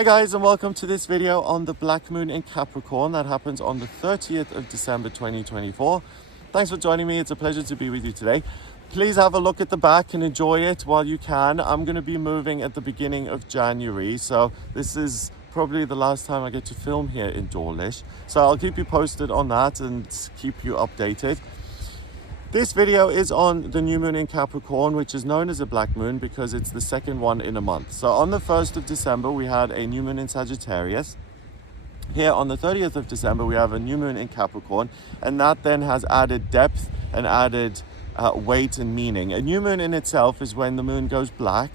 Hi guys, and welcome to this video on the Black Moon in Capricorn that happens on the 30th of December 2024. Thanks for joining me. It's a pleasure to be with you today. Please have a look at the back and enjoy it while you can. I'm going to be moving at the beginning of January, so this is probably the last time I get to film here in Dawlish. So I'll keep you posted on that and keep you updated. This video is on the new moon in Capricorn, which is known as a black moon because it's the second one in a month. So on the 1st of December, we had a new moon in Sagittarius. Here on the 30th of December, we have a new moon in Capricorn, and that then has added depth and added weight and meaning. A new moon in itself is when the moon goes black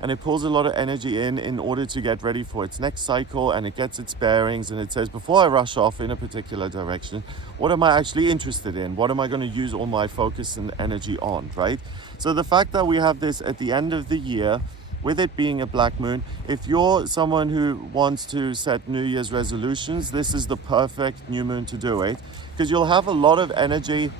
and it pulls a lot of energy in order to get ready for its next cycle, and it gets its bearings and it says, before I rush off in a particular direction, what am I actually interested in? What am I going to use all my focus and energy on, right? So the fact that we have this at the end of the year, with it being a black moon, if you're someone who wants to set New Year's resolutions, this is the perfect new moon to do it, because you'll have a lot of energy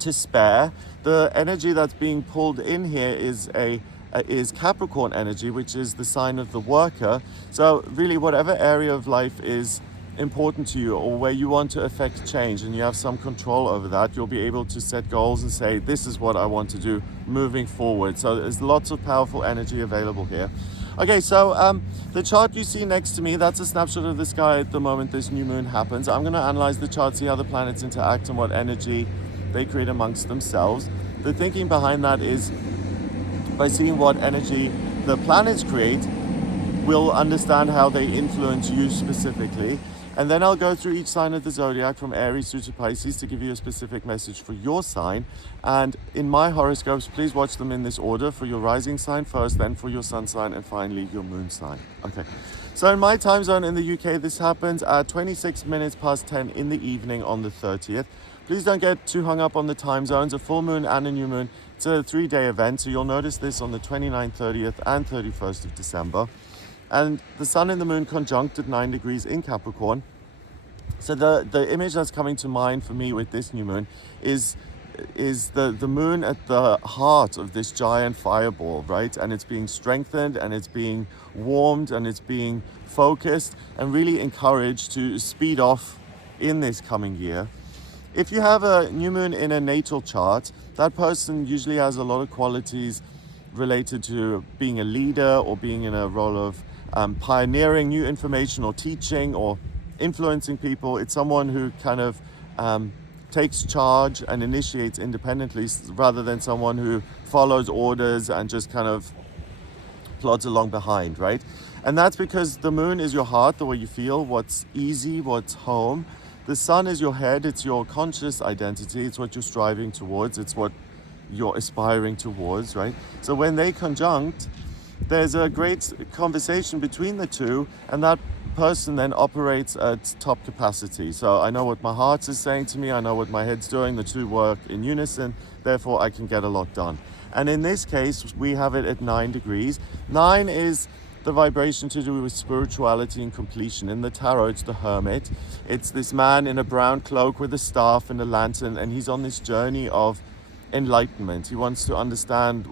to spare. The energy that's being pulled in here is Capricorn energy, which is the sign of the worker. So really, whatever area of life is important to you or where you want to affect change and you have some control over that, you'll be able to set goals and say, this is what I want to do moving forward. So there's lots of powerful energy available here. Okay, so the chart you see next to me, that's a snapshot of the sky at the moment this new moon happens. I'm going to analyze the chart, see how the planets interact and what energy they create amongst themselves. The thinking behind that is, by seeing what energy the planets create, we'll understand how they influence you specifically. And then I'll go through each sign of the zodiac from Aries through to Pisces to give you a specific message for your sign. And in my horoscopes, please watch them in this order: for your rising sign first, then for your sun sign, and finally your moon sign. Okay. So in my time zone in the UK, this happens at 26 minutes past 10 in the evening on the 30th. Please don't get too hung up on the time zones. A full moon and a new moon, it's a 3-day event, so you'll notice this on the 29th, 30th and 31st of December. And the sun and the moon conjunct at 9 degrees in Capricorn. So the image that's coming to mind for me with this new moon is the moon at the heart of this giant fireball, right? And it's being strengthened and it's being warmed and it's being focused and really encouraged to speed off in this coming year. If you have a new moon in a natal chart, that person usually has a lot of qualities related to being a leader or being in a role of pioneering new information or teaching or influencing people. It's someone who kind of takes charge and initiates independently rather than someone who follows orders and just kind of plods along behind, right? And that's because the moon is your heart, the way you feel, what's easy, what's home. The sun is your head, it's your conscious identity, it's what you're striving towards, it's what you're aspiring towards, right? So when they conjunct, there's a great conversation between the two, and that person then operates at top capacity. So I know what my heart is saying to me, I know what my head's doing, the two work in unison, therefore I can get a lot done. And in this case, we have it at 9 degrees. 9 is the vibration to do with spirituality and completion. In the tarot, it's the hermit. It's this man in a brown cloak with a staff and a lantern, and he's on this journey of enlightenment. He wants to understand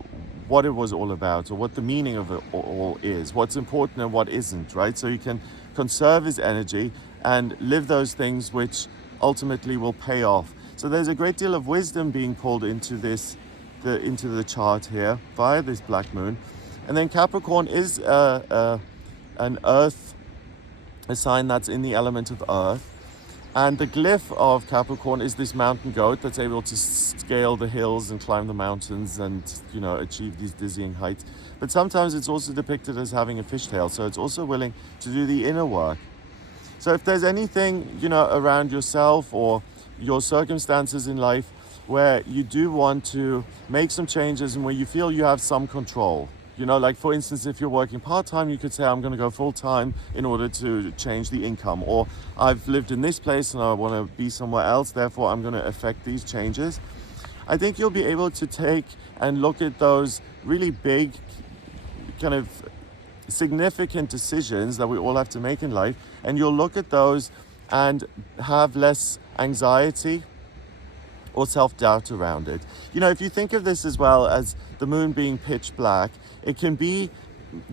what it was all about, or what the meaning of it all is, what's important and what isn't, right? So he can conserve his energy and live those things which ultimately will pay off. So there's a great deal of wisdom being pulled into into the chart here via this black moon. And then Capricorn is an earth, a sign that's in the element of earth. And the glyph of Capricorn is this mountain goat that's able to scale the hills and climb the mountains and, achieve these dizzying heights. But sometimes it's also depicted as having a fishtail, so it's also willing to do the inner work. So if there's anything, around yourself or your circumstances in life where you do want to make some changes and where you feel you have some control, like for instance, if you're working part-time, you could say, I'm going to go full-time in order to change the income. Or I've lived in this place and I want to be somewhere else, therefore I'm going to affect these changes. I think you'll be able to take and look at those really big, kind of significant decisions that we all have to make in life, and you'll look at those and have less anxiety or self-doubt around it. If you think of this as well as the moon being pitch black, it can be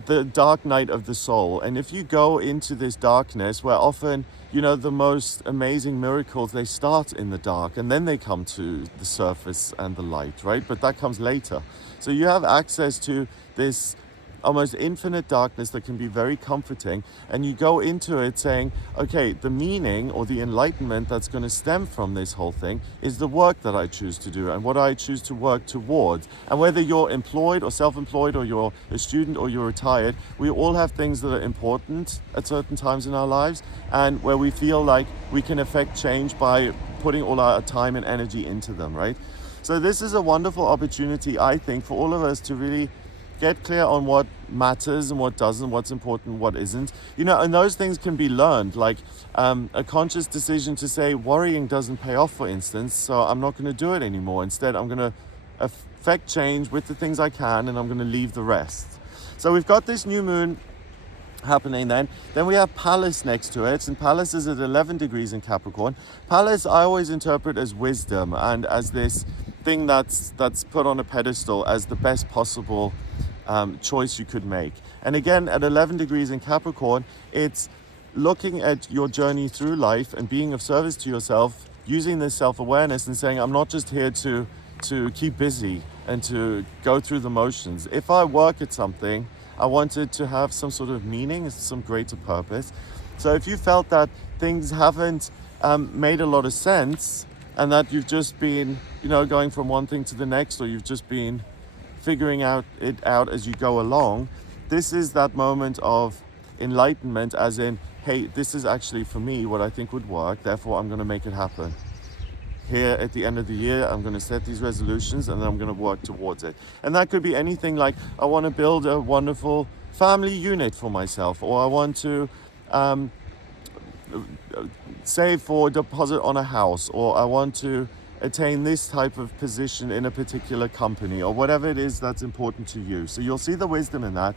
the dark night of the soul. And if you go into this darkness, where often, the most amazing miracles, they start in the dark and then they come to the surface and the light, right? But that comes later. So you have access to this almost infinite darkness that can be very comforting, and you go into it saying, okay, the meaning or the enlightenment that's going to stem from this whole thing is the work that I choose to do and what I choose to work towards. And whether you're employed or self-employed, or you're a student or you're retired, we all have things that are important at certain times in our lives, and where we feel like we can affect change by putting all our time and energy into them, right? So this is a wonderful opportunity, I think, for all of us to really get clear on what matters and what doesn't, what's important, what isn't. And those things can be learned, like a conscious decision to say worrying doesn't pay off, for instance, so I'm not going to do it anymore. Instead, I'm going to affect change with the things I can, and I'm going to leave the rest. So we've got this new moon happening then. Then we have Pallas next to it, and Pallas is at 11 degrees in Capricorn. Pallas I always interpret as wisdom and as this thing that's put on a pedestal as the best possible choice you could make. And again, at 11 degrees in Capricorn, it's looking at your journey through life and being of service to yourself, using this self-awareness and saying, I'm not just here to keep busy and to go through the motions. If I work at something, I want it to have some sort of meaning, some greater purpose. So if you felt that things haven't made a lot of sense, and that you've just been, going from one thing to the next, or you've just been figuring it out as you go along, this is that moment of enlightenment, as in, hey, this is actually for me what I think would work, therefore I'm going to make it happen. Here at the end of the year, I'm going to set these resolutions and then I'm going to work towards it. And that could be anything like, I want to build a wonderful family unit for myself, or I want to save for a deposit on a house, or I want to attain this type of position in a particular company, or whatever it is that's important to you. So you'll see the wisdom in that.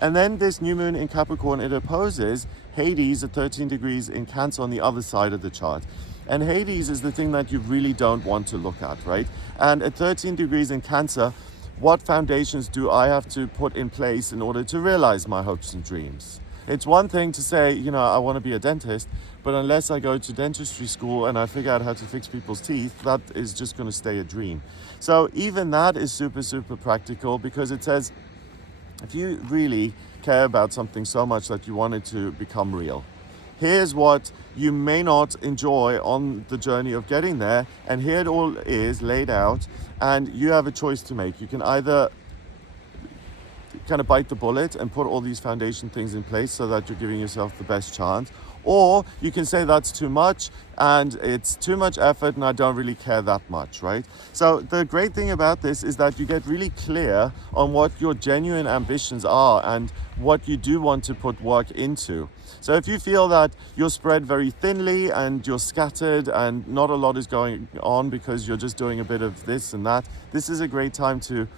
And then this new moon in Capricorn, it opposes Hades at 13 degrees in Cancer on the other side of the chart. And Hades is the thing that you really don't want to look at, right? And at 13 degrees in Cancer, what foundations do I have to put in place in order to realize my hopes and dreams? It's one thing to say, I want to be a dentist, but unless I go to dentistry school and I figure out how to fix people's teeth, that is just going to stay a dream. So even that is super, super practical, because it says, if you really care about something so much that you want it to become real, here's what you may not enjoy on the journey of getting there, and here it all is laid out, and you have a choice to make. You can either kind of bite the bullet and put all these foundation things in place so that you're giving yourself the best chance, or you can say that's too much and it's too much effort and I don't really care that much, right? So the great thing about this is that you get really clear on what your genuine ambitions are and what you do want to put work into. So if you feel that you're spread very thinly and you're scattered and not a lot is going on because you're just doing a bit of this and that, this is a great time to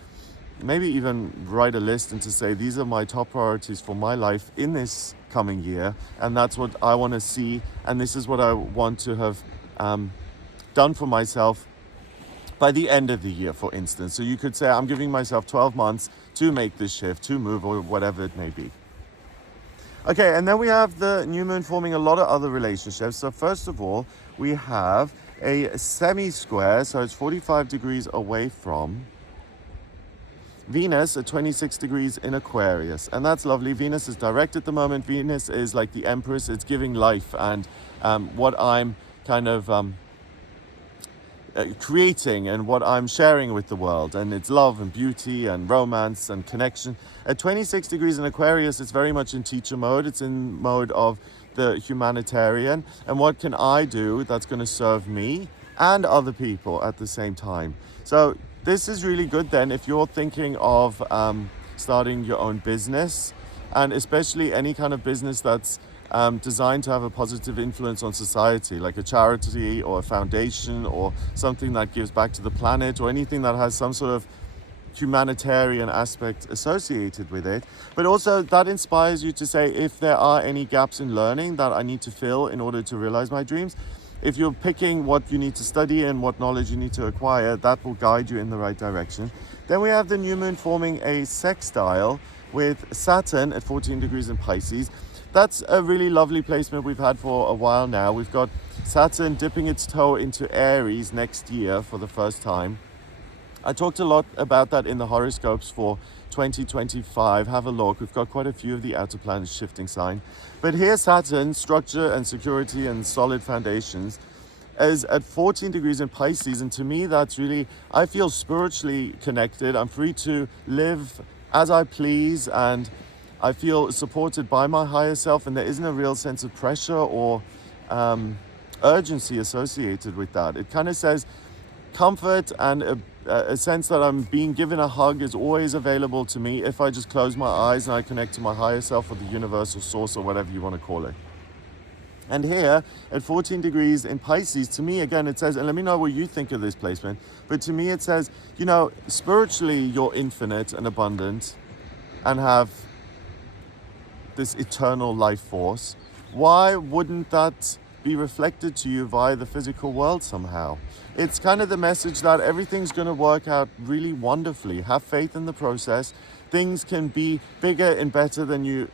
maybe even write a list and to say, these are my top priorities for my life in this coming year, and that's what I want to see, and this is what I want to have done for myself by the end of the year, for instance. So you could say, I'm giving myself 12 months to make this shift, to move, or whatever it may be. Okay, and then we have the new moon forming a lot of other relationships. So first of all, we have a semi-square, so it's 45 degrees away from Venus at 26 degrees in Aquarius, and that's lovely. Venus is direct at the moment. Venus is like the Empress. It's giving life and what I'm kind of creating and what I'm sharing with the world, and it's love and beauty and romance and connection. At 26 degrees in Aquarius, it's very much in teacher mode. It's in mode of the humanitarian, and what can I do that's going to serve me and other people at the same time. So this is really good then if you're thinking of starting your own business, and especially any kind of business that's designed to have a positive influence on society, like a charity or a foundation or something that gives back to the planet, or anything that has some sort of humanitarian aspect associated with it. But also that inspires you to say, if there are any gaps in learning that I need to fill in order to realize my dreams, if you're picking what you need to study and what knowledge you need to acquire, that will guide you in the right direction. Then we have the new moon forming a sextile with Saturn at 14 degrees in Pisces. That's a really lovely placement we've had for a while now. We've got Saturn dipping its toe into Aries next year for the first time. I talked a lot about that in the horoscopes for 2025. Have a look. We've got quite a few of the outer planets shifting sign. But here Saturn, structure and security and solid foundations, is at 14 degrees in Pisces. And to me, that's really, I feel spiritually connected. I'm free to live as I please, and I feel supported by my higher self, and there isn't a real sense of pressure or urgency associated with that. It kind of says comfort and a sense that I'm being given a hug is always available to me if I just close my eyes and I connect to my higher self or the universal source or whatever you want to call it. And here at 14 degrees in Pisces, to me, again, it says, and let me know what you think of this placement, but to me it says, you know, spiritually you're infinite and abundant and have this eternal life force. Why wouldn't that be reflected to you via the physical world somehow? It's kind of the message that everything's going to work out really wonderfully. Have faith in the process. Things can be bigger and better than you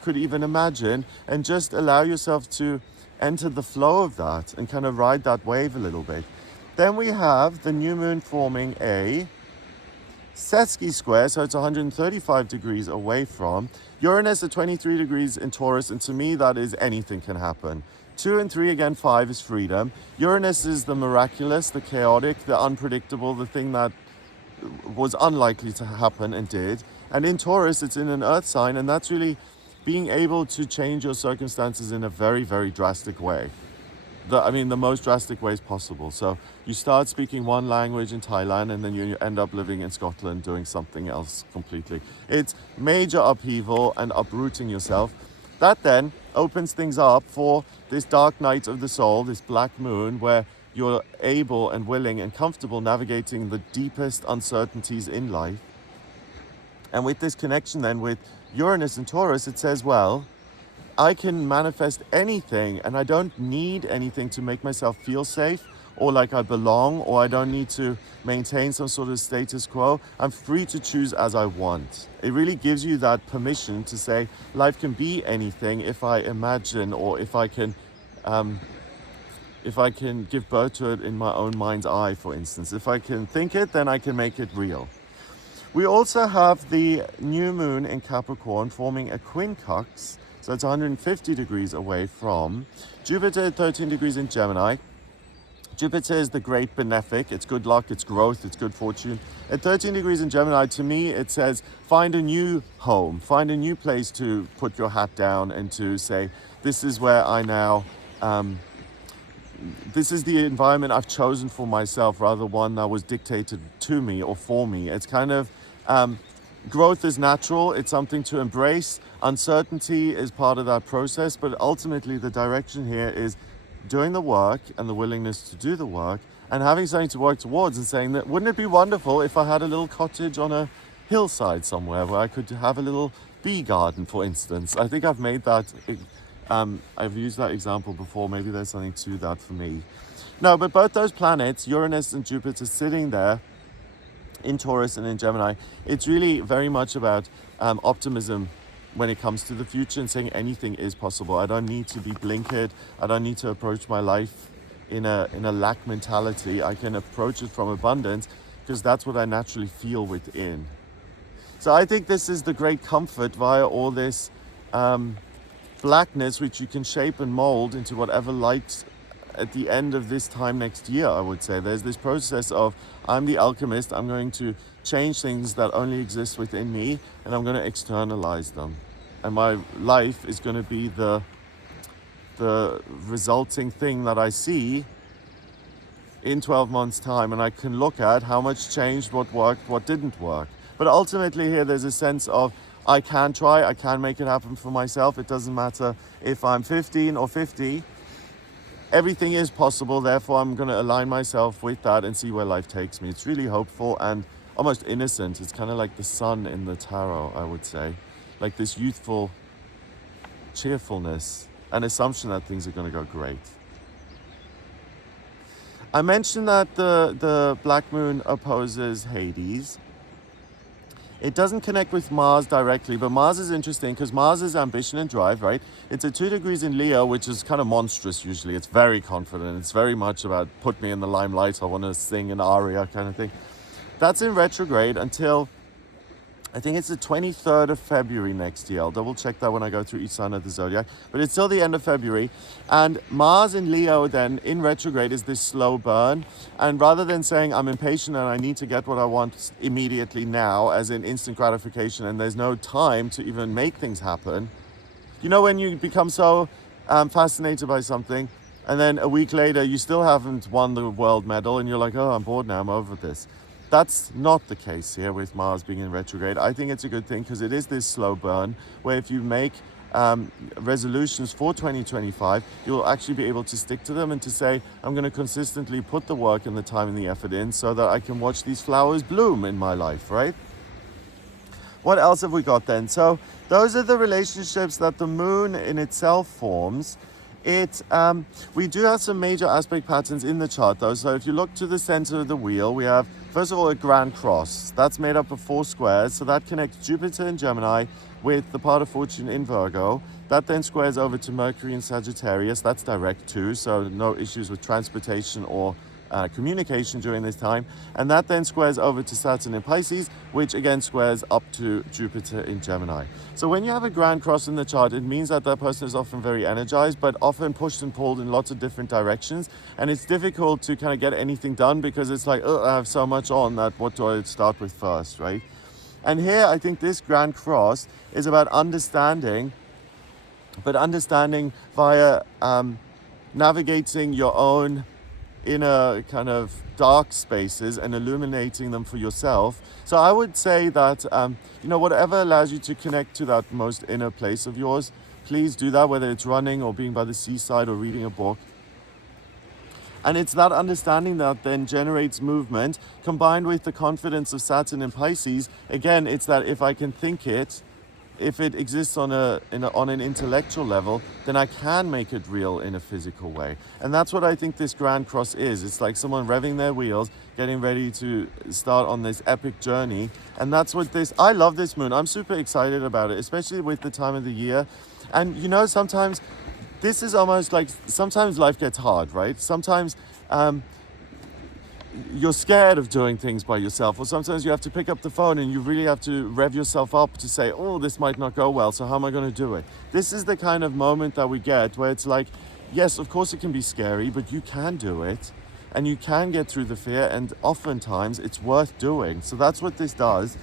could even imagine, and just allow yourself to enter the flow of that and kind of ride that wave a little bit. Then we have the new moon forming a Sesky square, so it's 135 degrees away from Uranus at 23 degrees in Taurus, and to me that is anything can happen. 2 and 3, again 5 is freedom. Uranus is the miraculous, the chaotic, the unpredictable, the thing that was unlikely to happen and did. And in Taurus, it's in an earth sign, and that's really being able to change your circumstances in a very, very drastic way. The most drastic ways possible. So you start speaking one language in Thailand, and then you end up living in Scotland doing something else completely. It's major upheaval and uprooting yourself. That then opens things up for this dark night of the soul, this black moon, where you're able and willing and comfortable navigating the deepest uncertainties in life. And with this connection then with Uranus and Taurus, it says, well, I can manifest anything, and I don't need anything to make myself feel safe or like I belong, or I don't need to maintain some sort of status quo. I'm free to choose as I want. It really gives you that permission to say life can be anything if I imagine, or if I can give birth to it in my own mind's eye, for instance. If I can think it, then I can make it real. We also have the new moon in Capricorn forming a quincunx. So it's 150 degrees away from Jupiter at 13 degrees in Gemini. Jupiter is the great benefic. It's good luck, it's growth, it's good fortune. At 13 degrees in Gemini, to me, it says find a new home, find a new place to put your hat down and to say, this is where I now, this is the environment I've chosen for myself, rather than one that was dictated to me or for me. It's kind of, growth is natural, it's something to embrace. Uncertainty is part of that process, but ultimately the direction here is doing the work and the willingness to do the work and having something to work towards, and saying that, wouldn't it be wonderful if I had a little cottage on a hillside somewhere where I could have a little bee garden, for instance. I think I've made that, I've used that example before. Maybe there's something to that for me. No, but both those planets, Uranus and Jupiter, sitting there in Taurus and in Gemini, it's really very much about optimism when it comes to the future, and saying anything is possible. I don't need to be blinkered. I don't need to approach my life in a lack mentality. I can approach it from abundance, because that's what I naturally feel within. So I think this is the great comfort via all this blackness, which you can shape and mold into whatever light at the end of this time next year, I would say. There's this process of, I'm the alchemist, I'm going to change things that only exist within me, and I'm going to externalize them. And my life is going to be the resulting thing that I see in 12 months' time, and I can look at how much changed, what worked, what didn't work. But ultimately here, there's a sense of, I can try, I can make it happen for myself. It doesn't matter if I'm 15 or 50. Everything is possible, therefore I'm going to align myself with that and see where life takes me. It's really hopeful and almost innocent. It's kind of like the sun in the tarot, I would say. Like this youthful cheerfulness, an assumption that things are going to go great. I mentioned that the Black Moon opposes Hades. It doesn't connect with Mars directly, but Mars is interesting because Mars is ambition and drive, right? It's at 2 degrees in Leo, which is kind of monstrous usually. It's very confident. It's very much about put me in the limelight. I want to sing an aria kind of thing. That's in retrograde until, I think it's the 23rd of February next year. I'll double check that when I go through each sign of the zodiac. But it's till the end of February. And Mars in Leo then in retrograde is this slow burn. And rather than saying I'm impatient and I need to get what I want immediately now, as in instant gratification, and there's no time to even make things happen. You know when you become so fascinated by something and then a week later you still haven't won the world medal and you're like, oh, I'm bored now, I'm over this. That's not the case here with Mars being in retrograde. I think it's a good thing because it is this slow burn where if you make resolutions for 2025, you'll actually be able to stick to them and to say, I'm going to consistently put the work and the time and the effort in so that I can watch these flowers bloom in my life, right? What else have we got then? So those are the relationships that the moon in itself forms. We do have some major aspect patterns in the chart though. So if you look to the center of the wheel, we have, first of all, a grand cross. That's made up of 4 squares. So that connects Jupiter in Gemini with the part of fortune in Virgo. That then squares over to Mercury in Sagittarius. That's direct too, so no issues with transportation or communication during this time. And that then squares over to Saturn in Pisces, which again squares up to Jupiter in Gemini. So when you have a grand cross in the chart, it means that that person is often very energized, but often pushed and pulled in lots of different directions. And it's difficult to kind of get anything done because it's like, oh, I have so much on that what do I start with first, right? And here, I think this grand cross is about understanding, but understanding via navigating your own inner kind of dark spaces and illuminating them for yourself. So I would say that, whatever allows you to connect to that most inner place of yours, please do that, whether it's running or being by the seaside or reading a book. And it's that understanding that then generates movement, combined with the confidence of Saturn in Pisces. Again, it's that if I can think it, if it exists on an intellectual level, then I can make it real in a physical way. And that's what I think this Grand Cross is. It's like someone revving their wheels, getting ready to start on this epic journey. And that's what I love this moon. I'm super excited about it, especially with the time of the year. And sometimes this is almost like, sometimes life gets hard, right? Sometimes you're scared of doing things by yourself, or sometimes you have to pick up the phone and you really have to rev yourself up to say, oh, this might not go well, so how am I going to do it? This is the kind of moment that we get where it's like, yes, of course it can be scary, but you can do it and you can get through the fear, and oftentimes it's worth doing. So that's what this does.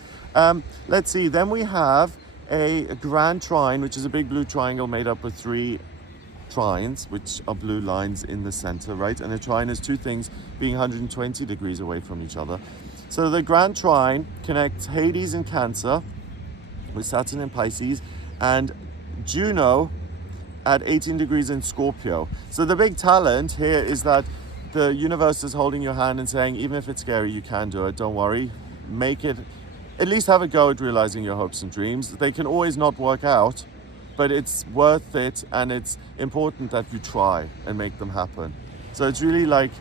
Let's see, then we have a grand trine, which is a big blue triangle made up of 3 trines, which are blue lines in the center, right? And a trine is 2 things being 120 degrees away from each other. So the grand trine connects Hades in Cancer with Saturn in Pisces and Juno at 18 degrees in Scorpio. So the big talent here is that the universe is holding your hand and saying, even if it's scary, you can do it. Don't worry. Make it, at least have a go at realizing your hopes and dreams. They can always not work out, but it's worth it, and it's important that you try and make them happen. So it's really like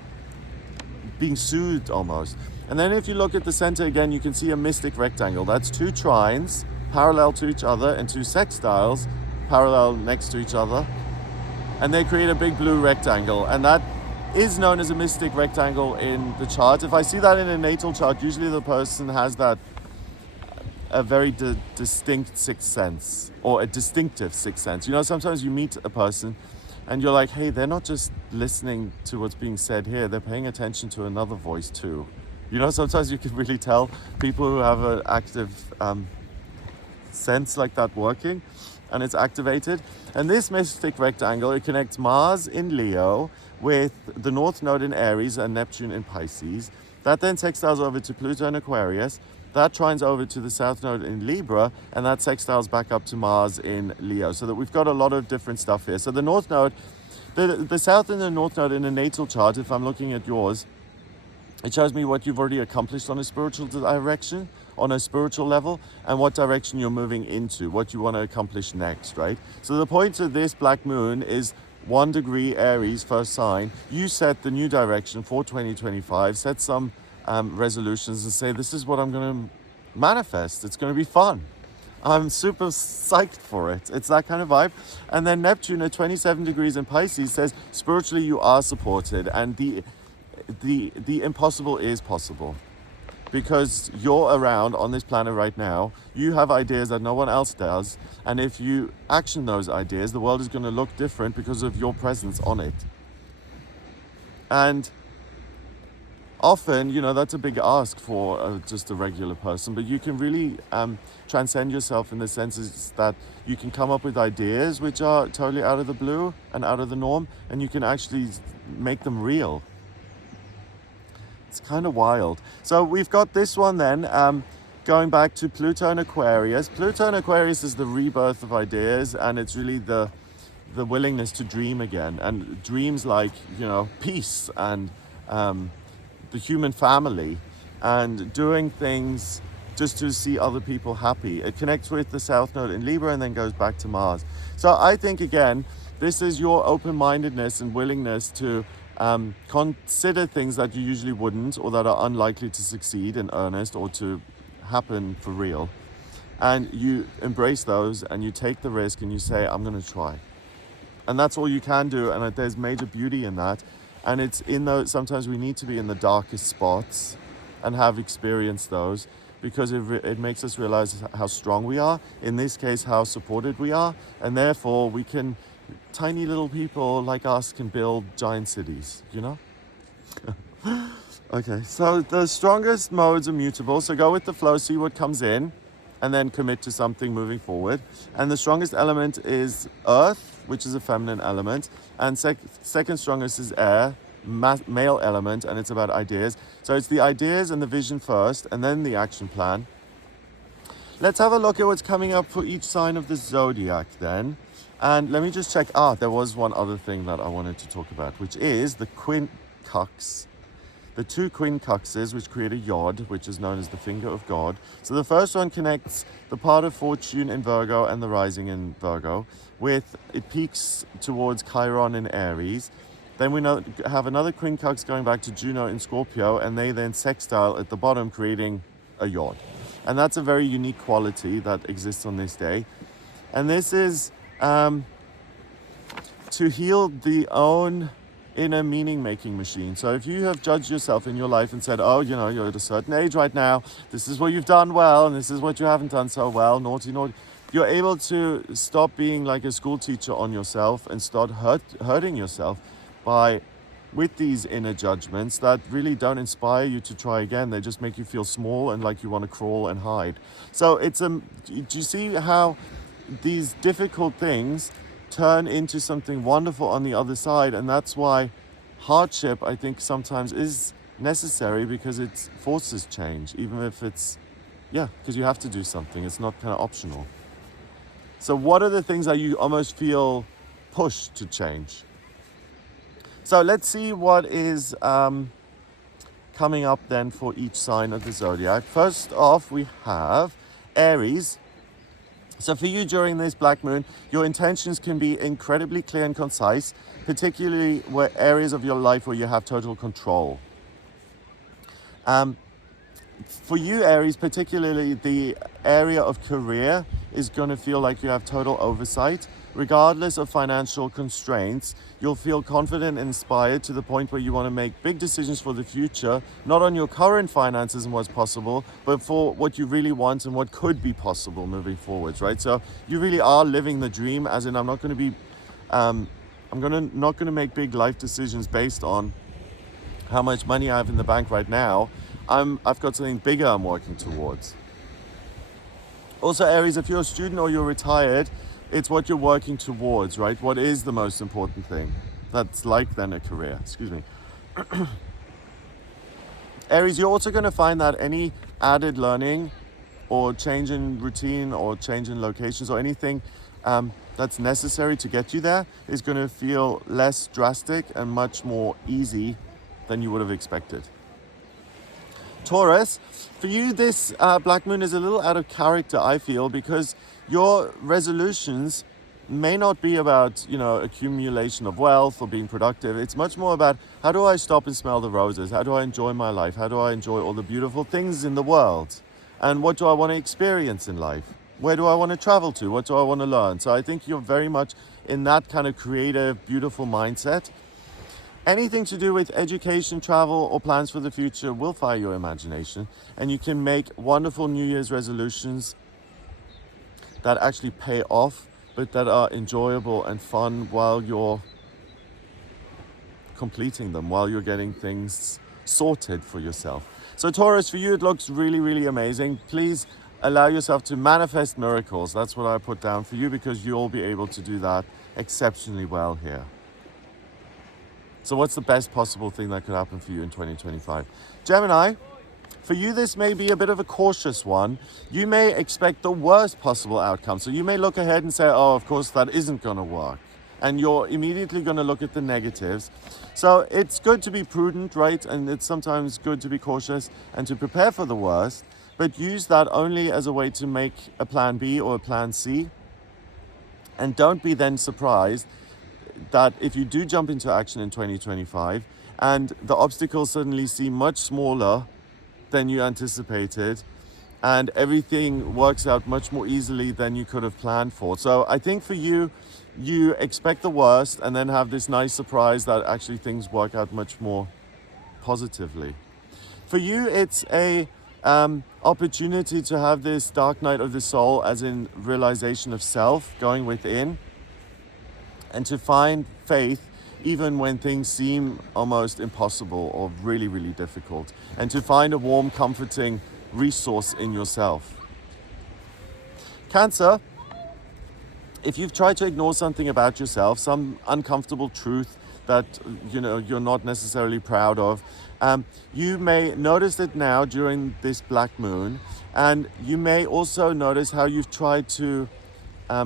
being soothed almost. And then if you look at the center again, you can see a mystic rectangle. That's 2 trines parallel to each other and 2 sextiles parallel next to each other. And they create a big blue rectangle. And that is known as a mystic rectangle in the chart. If I see that in a natal chart, usually the person has that a very distinct sixth sense, or a distinctive sixth sense. Sometimes you meet a person and you're like, hey, they're not just listening to what's being said here, they're paying attention to another voice too. Sometimes you can really tell people who have an active sense like that working, and it's activated. And this mystic rectangle, it connects Mars in Leo with the North Node in Aries and Neptune in Pisces. That then sextiles over to Pluto in Aquarius. That trines over to the South Node in Libra, and that sextiles back up to Mars in Leo. So that we've got a lot of different stuff here. So the North Node, the South and the North Node in a natal chart, if I'm looking at yours, it shows me what you've already accomplished on a spiritual direction, on a spiritual level, and what direction you're moving into, what you want to accomplish next, right? So the point of this black moon is 1 degree Aries, first sign. You set the new direction for 2025, set some resolutions and say, this is what I'm going to manifest. It's going to be fun. I'm super psyched for it. It's that kind of vibe. And then Neptune at 27 degrees in Pisces says spiritually you are supported, and the impossible is possible. Because you're around on this planet right now, you have ideas that no one else does, and if you action those ideas, the world is going to look different because of your presence on it. And often, that's a big ask for just a regular person, but you can really transcend yourself in the senses that you can come up with ideas which are totally out of the blue and out of the norm, and you can actually make them real. It's kind of wild. So we've got this one then, going back to Pluto and Aquarius. Pluto and Aquarius is the rebirth of ideas, and it's really the willingness to dream again. And dreams like, peace and the human family, and doing things just to see other people happy. It connects with the South Node in Libra and then goes back to Mars. So I think, again, this is your open-mindedness and willingness to consider things that you usually wouldn't, or that are unlikely to succeed in earnest or to happen for real. And you embrace those and you take the risk and you say, I'm going to try. And that's all you can do. And there's major beauty in that. And it's in those, sometimes we need to be in the darkest spots and have experienced those, because it makes us realize how strong we are. In this case, how supported we are. And therefore we can, tiny little people like us can build giant cities, Okay, so the strongest modes are mutable. So go with the flow, see what comes in, and then commit to something moving forward. And the strongest element is earth, which is a feminine element. And second strongest is air, male element, and it's about ideas. So it's the ideas and the vision first, and then the action plan. Let's have a look at what's coming up for each sign of the zodiac then. And let me just check. There was one other thing that I wanted to talk about, which is the quincux. The two quincuxes, which create a yod, which is known as the finger of God. So the first one connects the part of fortune in Virgo and the rising in Virgo, it peaks towards Chiron in Aries. Then we have another quincux going back to Juno in Scorpio, and they then sextile at the bottom, creating a yod. And that's a very unique quality that exists on this day. And this is to heal the own inner meaning-making machine. So if you have judged yourself in your life and said, you're at a certain age right now, this is what you've done well, and this is what you haven't done so well, naughty, you're able to stop being like a school teacher on yourself and start hurting yourself with these inner judgments that really don't inspire you to try again. They just make you feel small and like you want to crawl and hide. So do you see how these difficult things turn into something wonderful on the other side? And that's why hardship, I think, sometimes is necessary, because it forces change, even if it's, because you have to do something. It's not kind of optional. So what are the things that you almost feel pushed to change? So let's see what is coming up then for each sign of the zodiac. First off, we have Aries. So for you during this black moon, your intentions can be incredibly clear and concise, particularly where areas of your life where you have total control. For you, Aries, particularly the area of career is going to feel like you have total oversight. Regardless of financial constraints, you'll feel confident and inspired to the point where you want to make big decisions for the future, not on your current finances and what's possible, but for what you really want and what could be possible moving forwards, right? So you really are living the dream, as in not going to make big life decisions based on how much money I have in the bank right now. I've got something bigger I'm working towards. Also, Aries, if you're a student or you're retired, it's what you're working towards, right? What is the most important thing? That's like then a career, excuse me. Aries, you're also going to find that any added learning or change in routine or change in locations or anything that's necessary to get you there is going to feel less drastic and much more easy than you would have expected. Taurus, for you this black moon is a little out of character, I feel, because your resolutions may not be about, accumulation of wealth or being productive. It's much more about, how do I stop and smell the roses? How do I enjoy my life? How do I enjoy all the beautiful things in the world? And what do I want to experience in life? Where do I want to travel to? What do I want to learn? So I think you're very much in that kind of creative, beautiful mindset. Anything to do with education, travel, or plans for the future will fire your imagination, and you can make wonderful New Year's resolutions that actually pay off, but that are enjoyable and fun while you're completing them, while you're getting things sorted for yourself. So Taurus, for you, it looks really, really amazing. Please allow yourself to manifest miracles. That's what I put down for you, because you'll be able to do that exceptionally well here. So what's the best possible thing that could happen for you in 2025? Gemini, for you, this may be a bit of a cautious one. You may expect the worst possible outcome. So you may look ahead and say, oh, of course, that isn't going to work. And you're immediately going to look at the negatives. So it's good to be prudent, right? And it's sometimes good to be cautious and to prepare for the worst, but use that only as a way to make a plan B or a plan C. And don't be then surprised that if you do jump into action in 2025 and the obstacles suddenly seem much smaller than you anticipated, and everything works out much more easily than you could have planned for. So I think for you, you expect the worst and then have this nice surprise that actually things work out much more positively. For you, it's a opportunity to have this dark night of the soul, as in realization of self, going within, and to find faith even when things seem almost impossible or really, really difficult, and to find a warm, comforting resource in yourself. Cancer, if you've tried to ignore something about yourself, some uncomfortable truth that you're not necessarily proud of, you may notice it now during this black moon, and you may also notice how you've tried to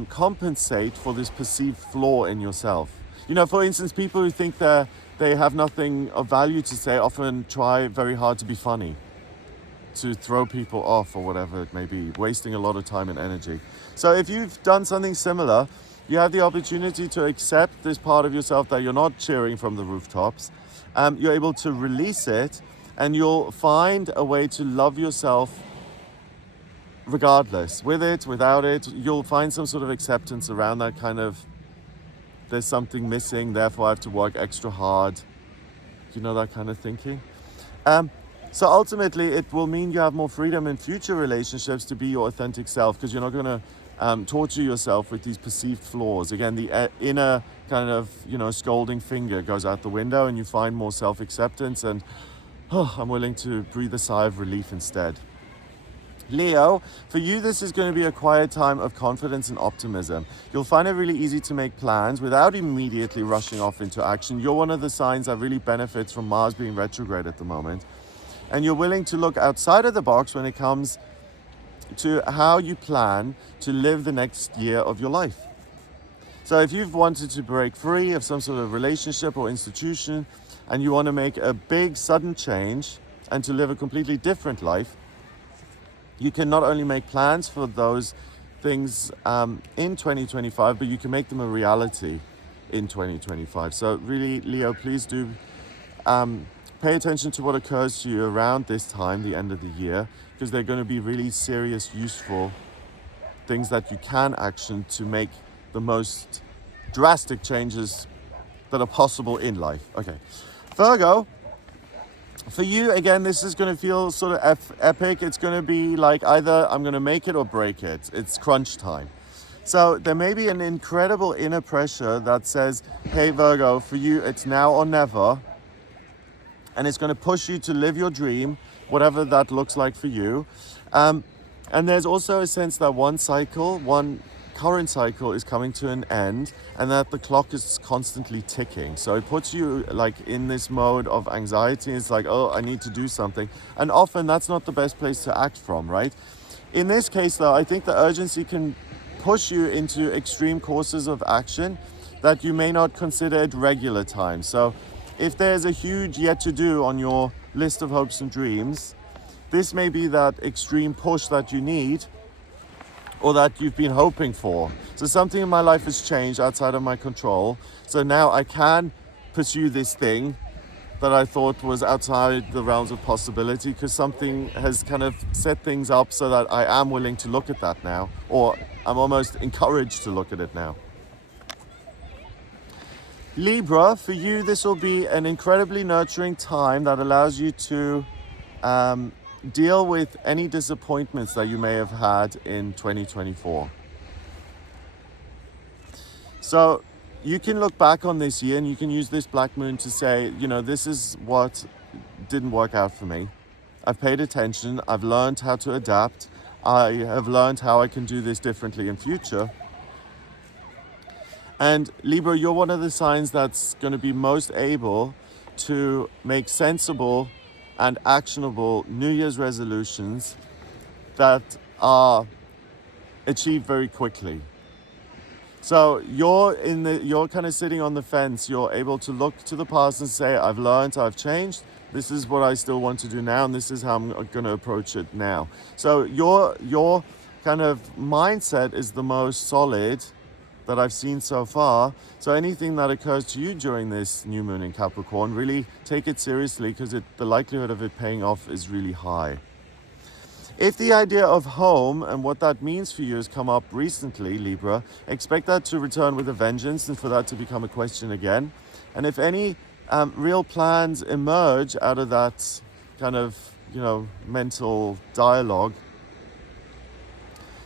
compensate for this perceived flaw in yourself. For instance, people who think they have nothing of value to say often try very hard to be funny, to throw people off or whatever it may be, wasting a lot of time and energy. So if you've done something similar, you have the opportunity to accept this part of yourself that you're not cheering from the rooftops. You're able to release it, and you'll find a way to love yourself regardless. With it, without it, you'll find some sort of acceptance around that kind of, there's something missing, therefore I have to work extra hard. That kind of thinking. So ultimately, it will mean you have more freedom in future relationships to be your authentic self, because you're not going to torture yourself with these perceived flaws. Again, the inner kind of, scolding finger goes out the window, and you find more self-acceptance and, I'm willing to breathe a sigh of relief instead. Leo, for you, this is going to be a quiet time of confidence and optimism. You'll find it really easy to make plans without immediately rushing off into action. You're one of the signs that really benefits from Mars being retrograde at the moment. And you're willing to look outside of the box when it comes to how you plan to live the next year of your life. So if you've wanted to break free of some sort of relationship or institution, and you want to make a big sudden change and to live a completely different life, you can not only make plans for those things in 2025, but you can make them a reality in 2025. So really, Leo, please do pay attention to what occurs to you around this time, the end of the year, because they're going to be really serious, useful things that you can action to make the most drastic changes that are possible in life. Okay, Virgo, for you, again, this is going to feel sort of epic. It's going to be like either I'm going to make it or break it. It's crunch time. So there may be an incredible inner pressure that says, hey, Virgo, for you, it's now or never. And it's going to push you to live your dream, whatever that looks like for you. And there's also a sense that one current cycle is coming to an end, and that the clock is constantly ticking. So it puts you like in this mode of anxiety. It's like, oh, I need to do something. And often that's not the best place to act from, right? In this case, though, I think the urgency can push you into extreme courses of action that you may not consider at regular times. So if there's a huge yet to do on your list of hopes and dreams, this may be that extreme push that you need, or that you've been hoping for. So something in my life has changed outside of my control. So now I can pursue this thing that I thought was outside the realms of possibility, because something has kind of set things up so that I am willing to look at that now, or I'm almost encouraged to look at it now. Libra, for you, this will be an incredibly nurturing time that allows you to deal with any disappointments that you may have had in 2024. So you can look back on this year and you can use this black moon to say, you know, this is what didn't work out for me. I've paid attention. I've learned how to adapt. I have learned how I can do this differently in future. And Libra, you're one of the signs that's going to be most able to make sensible and actionable New Year's resolutions that are achieved very quickly. So you're kind of sitting on the fence. You're able to look to the past and say, I've learned, I've changed. This is what I still want to do now, and this is how I'm going to approach it now. So your kind of mindset is the most solid that I've seen so far. So anything that occurs to you during this new moon in Capricorn, really take it seriously, because the likelihood of it paying off is really high. If the idea of home and what that means for you has come up recently, Libra, expect that to return with a vengeance and for that to become a question again. And if any real plans emerge out of that kind of, mental dialogue,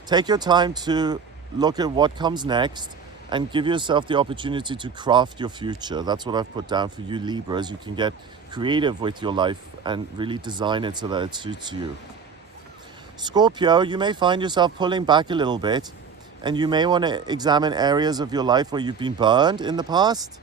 take your time to look at what comes next and give yourself the opportunity to craft your future. That's what I've put down for you, Libra, as you can get creative with your life and really design it so that it suits you. Scorpio, you may find yourself pulling back a little bit, and you may want to examine areas of your life where you've been burned in the past.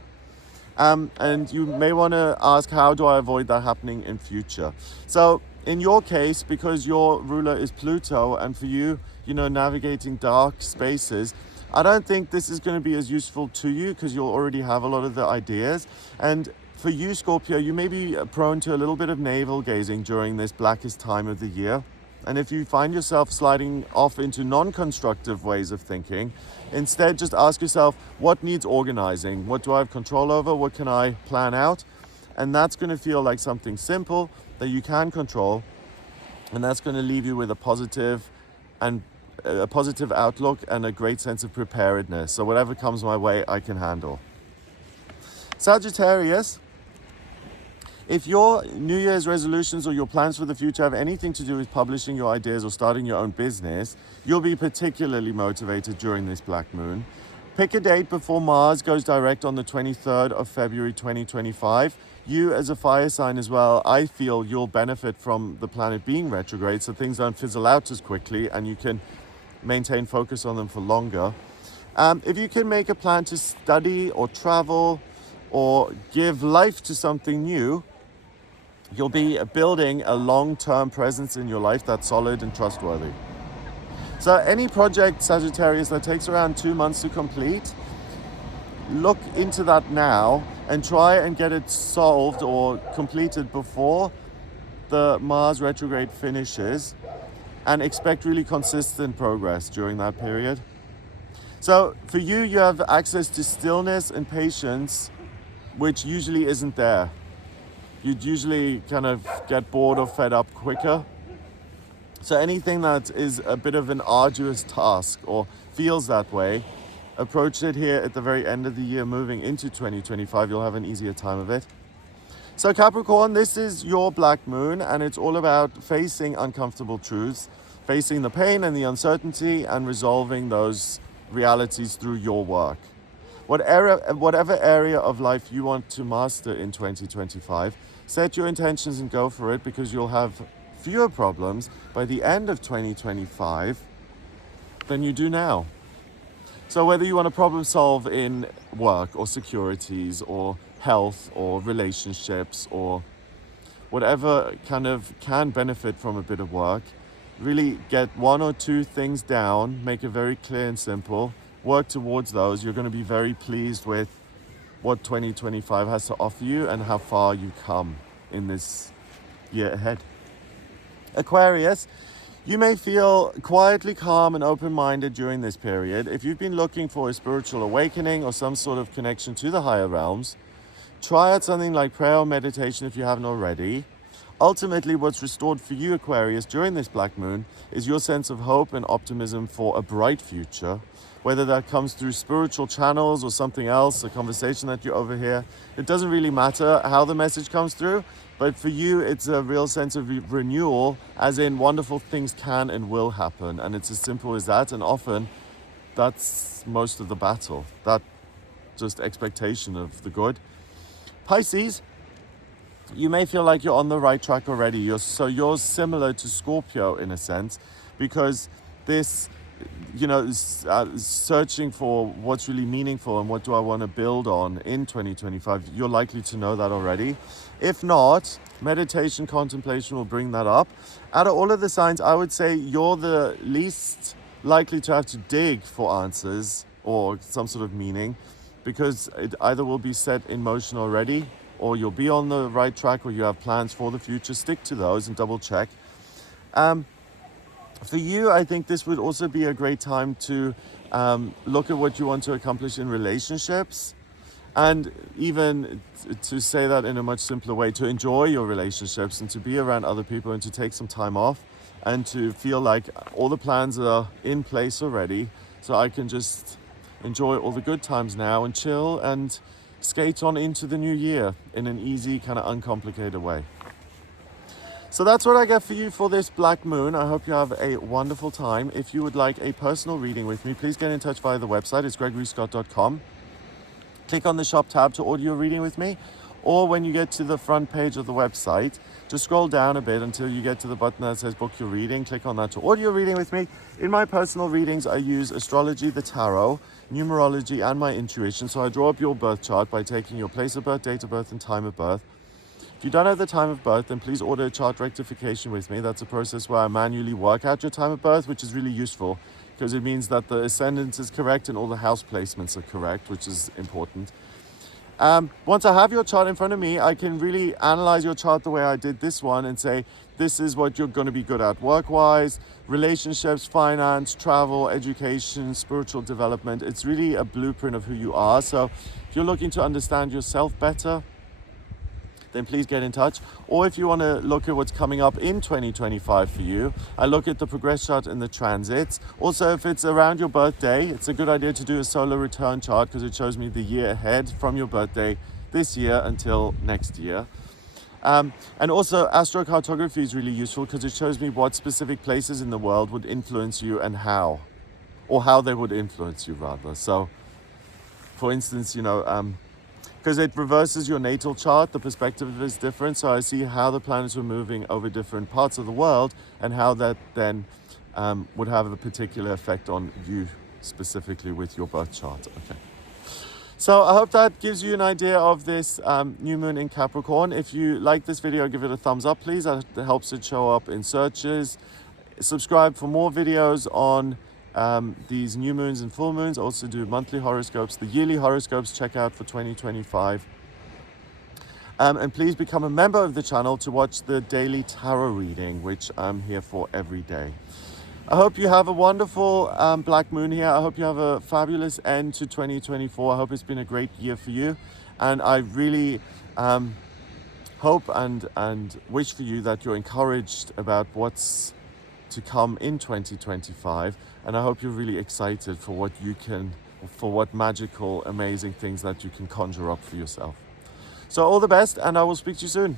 And you may want to ask, how do I avoid that happening in future? So in your case, because your ruler is Pluto, and for you, navigating dark spaces, I don't think this is going to be as useful to you because you'll already have a lot of the ideas. And for you, Scorpio, you may be prone to a little bit of navel gazing during this blackest time of the year. And if you find yourself sliding off into non-constructive ways of thinking, instead just ask yourself, what needs organizing? What do I have control over? What can I plan out? And that's going to feel like something simple that you can control. And that's going to leave you with a positive outlook and a great sense of preparedness. So whatever comes my way, I can handle. Sagittarius, if your New Year's resolutions or your plans for the future have anything to do with publishing your ideas or starting your own business, you'll be particularly motivated during this black moon. Pick a date before Mars goes direct on the 23rd of February 2025. You, as a fire sign as well, I feel you'll benefit from the planet being retrograde, so things don't fizzle out as quickly and you can maintain focus on them for longer. If you can make a plan to study or travel or give life to something new, you'll be building a long-term presence in your life that's solid and trustworthy. So any project, Sagittarius, that takes around 2 months to complete, look into that now and try and get it solved or completed before the Mars retrograde finishes, and expect really consistent progress during that period. So for you, you have access to stillness and patience, which usually isn't there. You'd usually kind of get bored or fed up quicker. So anything that is a bit of an arduous task or feels that way, approach it here at the very end of the year, moving into 2025. You'll have an easier time of it. So Capricorn, this is your black moon, and it's all about facing uncomfortable truths, facing the pain and the uncertainty, and resolving those realities through your work. Whatever area of life you want to master in 2025, set your intentions and go for it, because you'll have fewer problems by the end of 2025 than you do now. So whether you want to problem solve in work or securities or health or relationships or whatever kind of can benefit from a bit of work, really get 1 or 2 things down, make it very clear and simple, work towards those. You're going to be very pleased with what 2025 has to offer you and how far you come in this year ahead. Aquarius, you may feel quietly calm and open-minded during this period. If you've been looking for a spiritual awakening or some sort of connection to the higher realms, try out something like prayer or meditation if you haven't already. Ultimately, what's restored for you, Aquarius, during this black moon is your sense of hope and optimism for a bright future, whether that comes through spiritual channels or something else, a conversation that you overhear. It doesn't really matter how the message comes through, but for you, it's a real sense of renewal, as in wonderful things can and will happen. And it's as simple as that. And often that's most of the battle, that just expectation of the good. Pisces, you may feel like you're on the right track already. You're similar to Scorpio in a sense, because this, searching for what's really meaningful and what do I want to build on in 2025, you're likely to know that already. If not, meditation, contemplation will bring that up. Out of all of the signs, I would say you're the least likely to have to dig for answers or some sort of meaning, because it either will be set in motion already, or you'll be on the right track, or you have plans for the future. Stick to those and double check. For you, I think this would also be a great time to look at what you want to accomplish in relationships, and even to say that in a much simpler way, to enjoy your relationships and to be around other people and to take some time off and to feel like all the plans are in place already, so I can just enjoy all the good times now and chill and skate on into the new year in an easy, kind of uncomplicated way. So that's what I get for you for this black moon. I hope you have a wonderful time. If you would like a personal reading with me, please get in touch via the website. It's gregoryscott.com. Click on the shop tab to order your reading with me, or when you get to the front page of the website, just scroll down a bit until you get to the button that says book your reading. Click on that to order your reading with me. In my personal readings, I use astrology, the tarot, numerology, and my intuition. So I draw up your birth chart by taking your place of birth, date of birth, and time of birth. If you don't have the time of birth, then please order a chart rectification with me. That's a process where I manually work out your time of birth, which is really useful because it means that the ascendant is correct and all the house placements are correct, which is important. Once I have your chart in front of me, I can really analyze your chart the way I did this one and say, this is what you're going to be good at work-wise, relationships, finance, travel, education, spiritual development. It's really a blueprint of who you are. So if you're looking to understand yourself better, then please get in touch. Or if you want to look at what's coming up in 2025 for you, I look at the progress chart and the transits. Also, if it's around your birthday, it's a good idea to do a solar return chart because it shows me the year ahead from your birthday this year until next year. And also, astrocartography is really useful because it shows me what specific places in the world would influence you and how, or how they would influence you rather. So, for instance, because it reverses your natal chart, the perspective is different. So I see how the planets were moving over different parts of the world and how that then would have a particular effect on you specifically with your birth chart. Okay. So I hope that gives you an idea of this new moon in Capricorn. If you like this video, give it a thumbs up, please. That helps it show up in searches. Subscribe for more videos on these new moons and full moons. Also do monthly horoscopes, the yearly horoscopes, check out for 2025. And please become a member of the channel to watch the daily tarot reading, which I'm here for every day. I hope you have a wonderful black moon here. I hope you have a fabulous end to 2024. I hope it's been a great year for you. And I really hope and wish for you that you're encouraged about what's to come in 2025. And I hope you're really excited for what magical, amazing things that you can conjure up for yourself. So all the best, and I will speak to you soon.